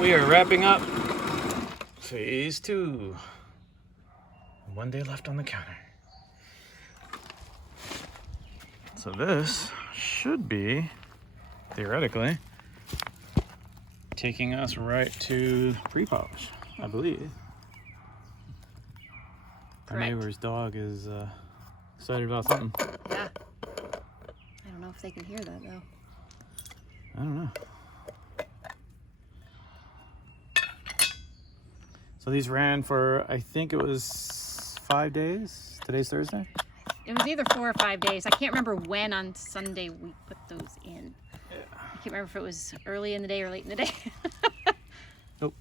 We are wrapping up phase 2. 1 day left on the counter. So this should be, theoretically, taking us right to pre-polish, I believe. Our Correct. neighbor's dog is excited about something. Yeah. I don't know if they can hear that though. I don't know. So these ran for, I think it was 5 days. Today's Thursday? It was either 4 or 5 days. I can't remember when on Sunday we put those in. Yeah. I can't remember if it was early in the day or late in the day. Nope.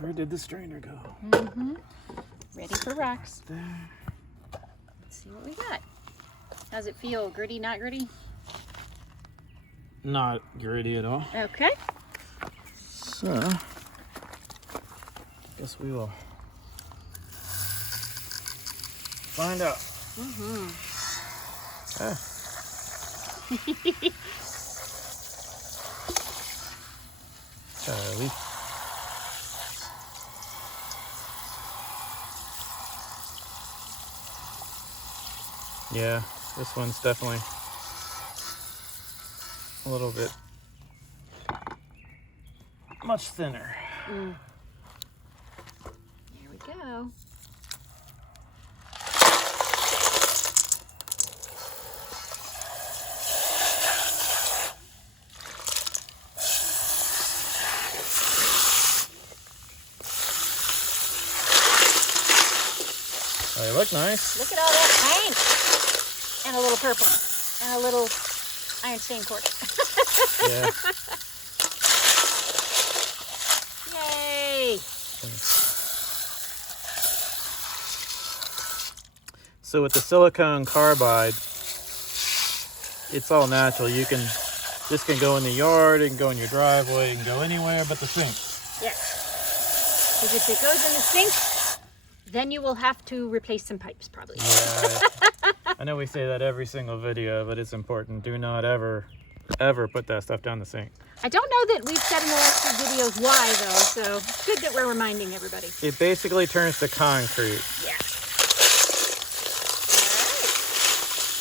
Where did the strainer go? Mm-hmm. Ready for rocks. There. Let's see what we got. How's it feel? Gritty, not gritty? Not gritty at all. Okay. So, guess we will find out. Mm-hmm. Charlie. Yeah, this one's definitely a little bit much thinner. Mm. Here we go. They look nice. Look at all that paint. And a little purple. And a little iron stain quartz. Yeah. Yay! So with the silicone carbide, it's all natural. This can go in the yard, it can go in your driveway, it can go anywhere but the sink. Yes. Because if it goes in the sink, then you will have to replace some pipes, probably. Yeah. I know we say that every single video, but it's important. Do not ever put that stuff down the sink. I don't know that we've said in the last few videos why, though, so it's good that we're reminding everybody. It basically turns to concrete. Yeah.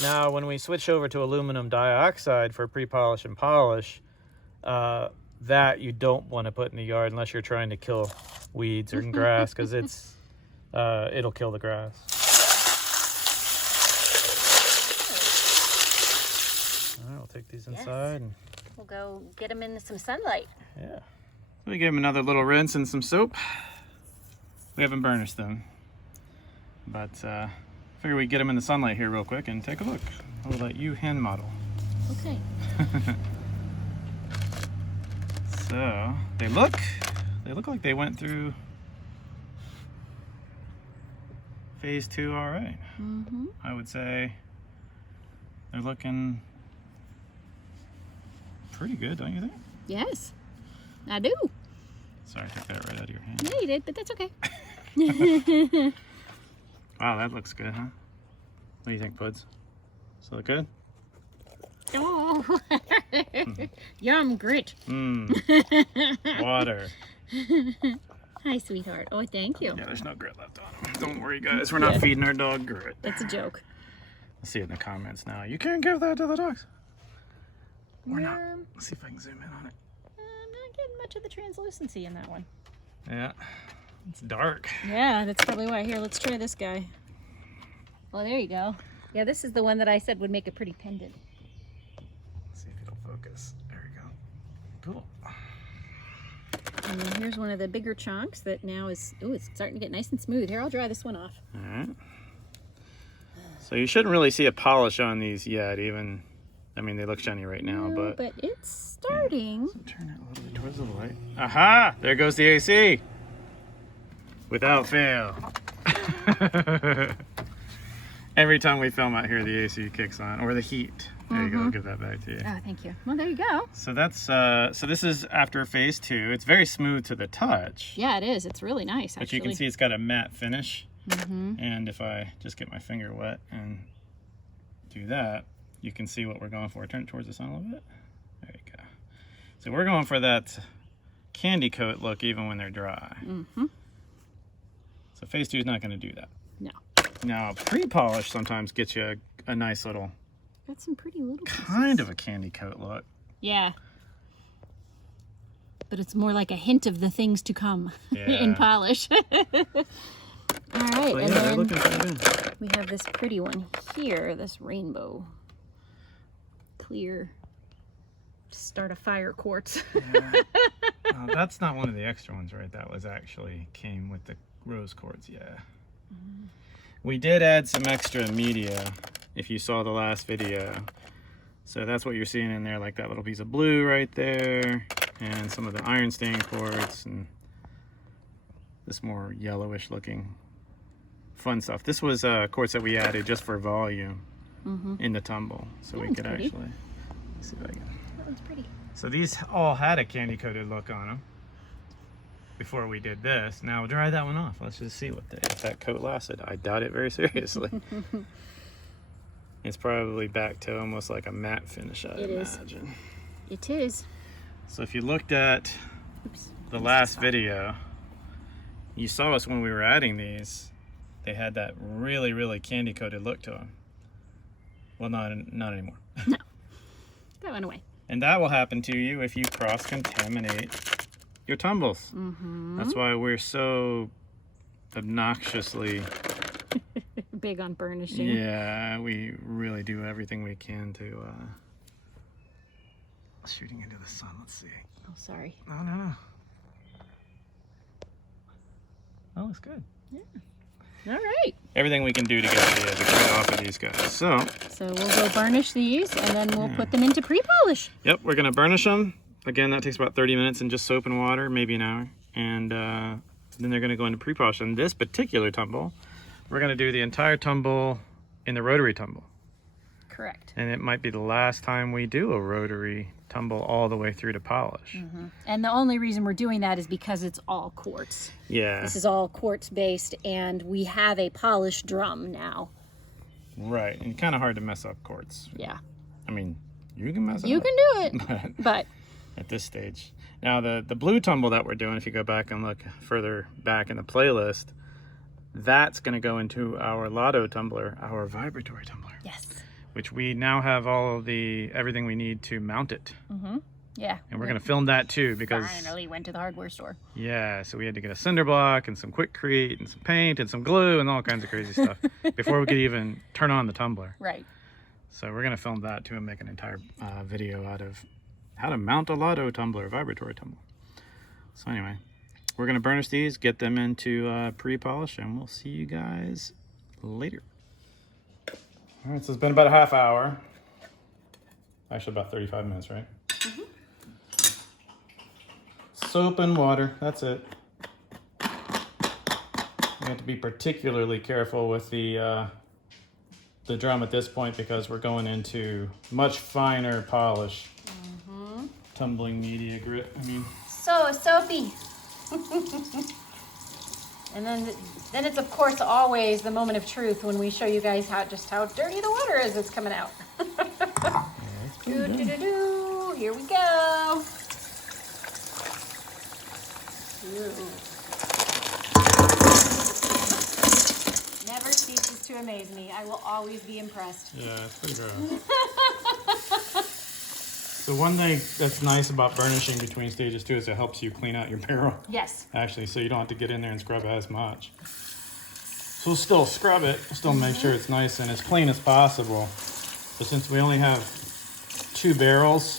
Now, when we switch over to aluminum dioxide for pre-polish and polish, that you don't want to put in the yard unless you're trying to kill weeds or grass, because it'll kill the grass. All right, we'll take these inside. And We'll go get them in some sunlight. yeah. So we give them another little rinse and some soap. We haven't burnished them, but figure we get them in the sunlight here real quick and take a look. I'll let you hand model. Okay. So they look like they went through phase 2 all right. Mm-hmm. I would say they're looking pretty good, don't you think? Yes, I do. Sorry, I took that right out of your hand. Yeah, you did, but that's okay. Wow, that looks good, huh? What do you think, Puds? Does it look good? Oh, yum, grit. Water. Hi, sweetheart. Oh, thank you. Yeah, there's no grit left on them. Don't worry, guys. We're not feeding our dog grit. That's a joke. Let's see it in the comments now. You can't give that to the dogs. Or not. Um, Let's see if I can zoom in on it. I'm not getting much of the translucency in that one. Yeah, it's dark. Yeah, that's probably why. Here, let's try this guy. Well, there you go. Yeah, this is the one that I said would make a pretty pendant. Let's see if it'll focus. There we go. Cool. And then here's one of the bigger chunks that now is, oh, it's starting to get nice and smooth. Here, I'll dry this one off. All right. So you shouldn't really see a polish on these yet, even. I mean, they look shiny right now, No, but it's starting. So turn it a little bit towards the light. Aha! There goes the AC. Without fail. Every time we film out here, the AC kicks on, or the heat. There you go. I'll give that back to you. Oh, thank you. Well, there you go. So that's so this is after phase 2. It's very smooth to the touch. Yeah, it is. It's really nice, actually. But you can see it's got a matte finish. Mm-hmm. And if I just get my finger wet and do that, you can see what we're going for. Turn it towards the sun a little bit. There you go. So we're going for that candy coat look even when they're dry. Mm-hmm. So phase 2 is not going to do that. No. Now pre-polish sometimes gets you a nice little, Got some pretty little pieces. kind of a candy coat look. Yeah. But it's more like a hint of the things to come in polish. All right, But and yeah, they're then looking pretty good. we have this pretty one here, this rainbow clear start a fire quartz. Yeah. That's not one of the extra ones, right? That was actually came with the rose quartz, yeah. We did add some extra media, if you saw the last video. So that's what you're seeing in there, like that little piece of blue right there, and some of the iron stain quartz, and this more yellowish looking fun stuff. This was quartz that we added just for volume in the tumble, so we could pretty. actually, let's see if I can. That one's pretty. So these all had a candy coated look on them before we did this. Now we'll dry that one off. Let's just see if that coat lasted. I doubt it very seriously. It's probably back to almost like a matte finish, I imagine. It is. So if you looked at the last video, you saw us when we were adding these. They had that really, really candy coated look to them. Well, not anymore. No, that went away. And that will happen to you if you cross-contaminate your tumbles. That's why we're so obnoxiously big on burnishing. Yeah, we really do everything we can to shooting into the sun. Let's see. Oh, sorry. No. That looks good. Yeah. All right. Everything we can do to get the grit off of these guys. So we'll go burnish these, and then we'll put them into pre-polish. Yep, we're gonna burnish them. Again, that takes about 30 minutes in just soap and water, maybe an hour. And then they're gonna go into pre-polish. On this particular tumble, we're gonna do the entire tumble in the rotary tumble. Correct. And it might be the last time we do a rotary tumble all the way through to polish. And the only reason we're doing that is because it's all quartz. Yeah. This is all quartz based, and we have a polished drum now. Right, and kind of hard to mess up quartz. Yeah. I mean, you can mess it You up. can do it, but at this stage. Now the blue tumble that we're doing, if you go back and look further back in the playlist, that's going to go into our Lotto tumbler, our vibratory tumbler. yes. Which we now have all of everything we need to mount it. Yeah. And we're going to film that too because Finally went to the hardware store. yeah, so we had to get a cinder block and some Quikrete and some paint and some glue and all kinds of crazy stuff before we could even turn on the tumbler. Right. So we're going to film that too and make an entire video out of how to mount a Lotto tumbler, a vibratory tumbler. So anyway, we're going to burnish these, get them into pre-polish, and we'll see you guys later. All right, so it's been about a half hour. Actually, about 35 minutes, right? Soap and water, that's it. We have to be particularly careful with the drum at this point because we're going into much finer polish. Tumbling media grit, I mean. So soapy. And then it's of course always the moment of truth when we show you guys how dirty the water is that's coming out. Do. Here we go. Never ceases to amaze me. I will always be impressed. Yeah, it's pretty gross. The one thing that's nice about burnishing between stages too is it helps you clean out your barrel. Yes. Actually, so you don't have to get in there and scrub as much. So we'll still scrub it, still make sure it's nice and as clean as possible. But since we only have 2 barrels,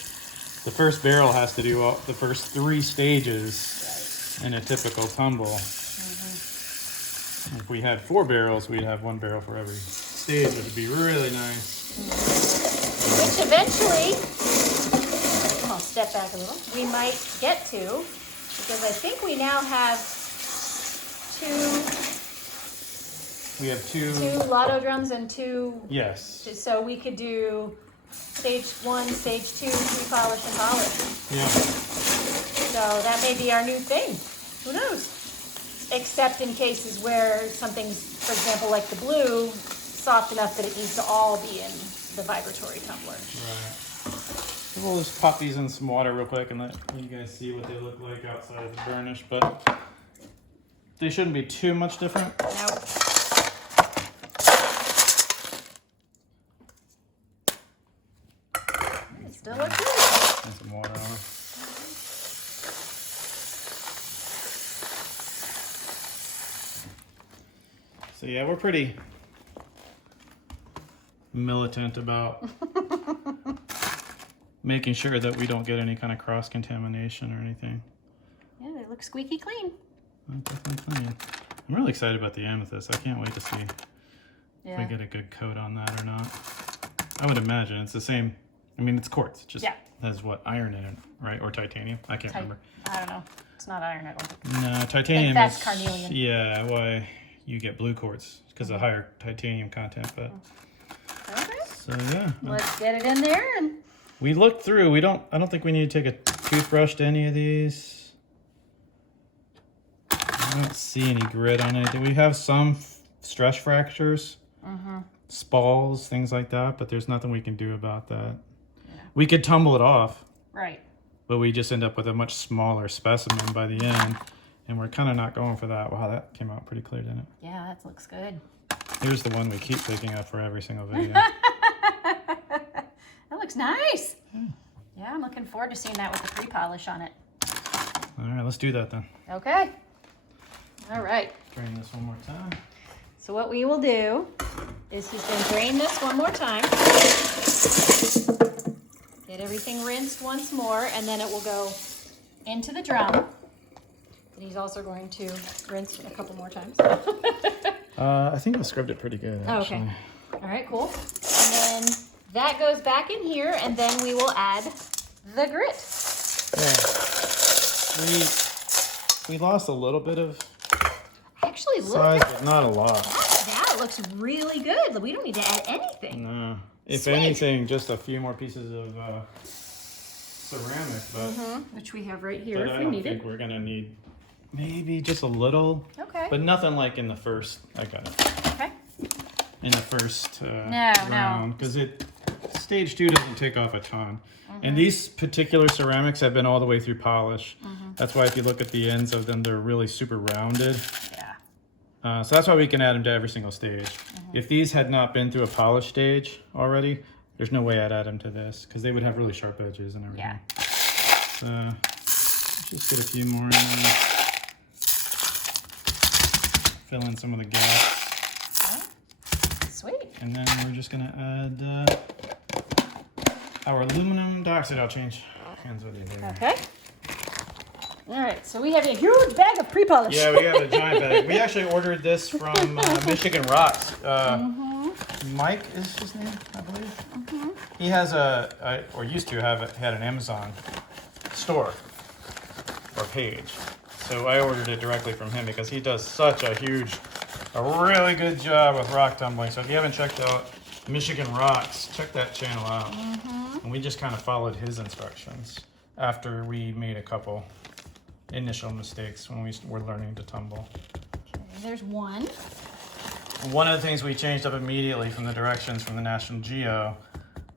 the first barrel has to do the first 3 stages in a typical tumble. If we had 4 barrels, we'd have 1 barrel for every stage, which would be really nice. Which eventually, I'll step back a little, we might get to, because I think we now have 2 We have 2 Lotto drums and 2, yes. so we could do stage 1, stage 2, pre-polish and polish. Yeah. So that may be our new thing. Who knows? Except in cases where something's, for example, like the blue, soft enough that it needs to all be in the vibratory tumbler. Right. So we'll just pop these in some water real quick and let you guys see what they look like outside of the burnish, but they shouldn't be too much different. Nope. It still looks good. And some water on it. So yeah, we're pretty militant about making sure that we don't get any kind of cross-contamination or anything. Yeah, they look squeaky clean. Definitely clean. I'm really excited about the amethyst. I can't wait to see if we Yeah. get a good coat on that or not. I would imagine it's the same. I mean, it's quartz. It just has what, iron in it, right? Or titanium? I can't remember. I don't know. It's not iron, I don't think. No, titanium that's is carnelian. Yeah, why you get blue quartz because of higher titanium content. But Okay. so yeah, Let's get it in there and we looked through. I don't think we need to take a toothbrush to any of these. I don't see any grit on anything. We have some stress fractures, spalls, things like that, but there's nothing we can do about that. Yeah. We could tumble it off, right. but we just end up with a much smaller specimen by the end, and we're kind of not going for that. Wow, that came out pretty clear, didn't it? Yeah, that looks good. Here's the one we keep picking up for every single video. That looks nice. Yeah, I'm looking forward to seeing that with the pre-polish on it. All right, let's do that then. Okay. All right. Drain this one more time. So what we will do is he's going to drain this one more time. Get everything rinsed once more, and then it will go into the drum. And he's also going to rinse a couple more times. I think I scrubbed it pretty good, actually. Okay. All right, cool. And then that goes back in here, and then we will add the grit. Yeah. We lost a little bit of Actually, look size, at but not a lot. that. Looks really good. We don't need to add anything. No. If Sweet. anything, just a few more pieces of ceramic, but, Which we have right here but if I we don't need think it. we're going to need maybe just a little, Okay. but nothing like in the first, I got it, Okay. in the first No. round, because stage 2 doesn't take off a ton. And these particular ceramics have been all the way through polish. That's why if you look at the ends of them, they're really super rounded. Yeah. So that's why we can add them to every single stage. If these had not been through a polish stage already, there's no way I'd add them to this because they would have really sharp edges and everything. Yeah. So let's just get a few more in there. Fill in some of the gaps. Okay. Sweet. And then we're just going to add our aluminum dioxide. I'll change hands with you there. Okay. All right. So we have a huge bag of pre-polish. Yeah, we have a giant bag. We actually ordered this from Michigan Rocks. Mike is his name, I believe. He has or used to have, had an Amazon store or page. So I ordered it directly from him because he does such a really good job with rock tumbling. So if you haven't checked out Michigan Rocks, check that channel out. And we just kind of followed his instructions after we made a couple initial mistakes when we were learning to tumble. Okay, there's one. One of the things we changed up immediately from the directions from the National Geo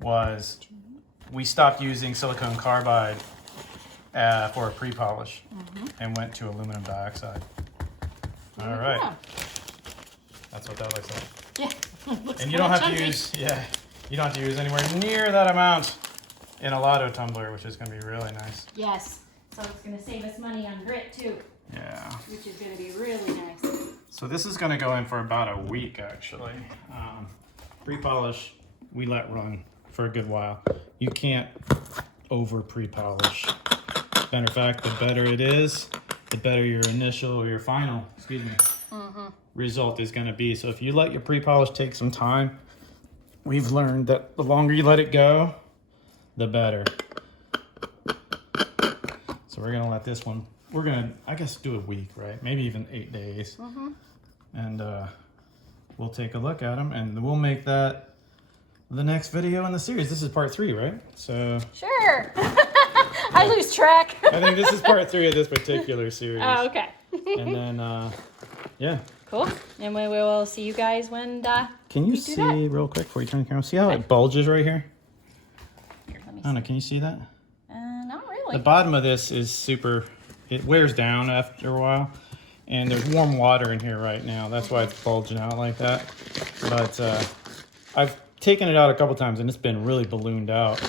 was we stopped using silicon carbide for a pre-polish and went to aluminum dioxide. All right. Yeah. That's what that looks like. Yeah. Looks And you don't have to chunky. you don't have to use anywhere near that amount in a lotto tumbler, which is going to be really nice. Yes. So it's going to save us money on grit too, Yeah. which is going to be really nice. So this is going to go in for about a week, actually. Pre-polish, we let run for a good while. You can't over pre-polish. Matter of fact, the better it is, the better your initial or your final, result is going to be. So if you let your pre-polish take some time, we've learned that the longer you let it go, the better. So we're going to let this one, we're going to, I guess, do a week, right? Maybe even 8 days. And we'll take a look at them, and we'll make that the next video in the series. This is part 3, right? So Sure. I lose track. I think this is part 3 of this particular series. Oh, okay. And then, yeah. Cool. And we will see you guys when Can you we do see that. real quick before you turn the camera? See how it bulges right here? Here, let me I don't know, can you see that? Not really. The bottom of this is super, it wears down after a while. And there's warm water in here right now. That's why it's bulging out like that. But I've taken it out a couple times and it's been really ballooned out.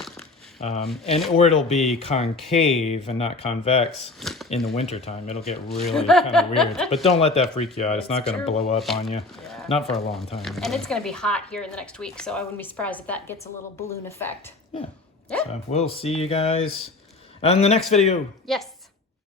Or it'll be concave and not convex in the wintertime. It'll get really kind of weird. But don't let that freak you out. It's not going to blow up on you. Yeah. Not for a long time. And it's going to be hot here in the next week, so I wouldn't be surprised if that gets a little balloon effect. Yeah. Yeah. So we'll see you guys in the next video. Yes.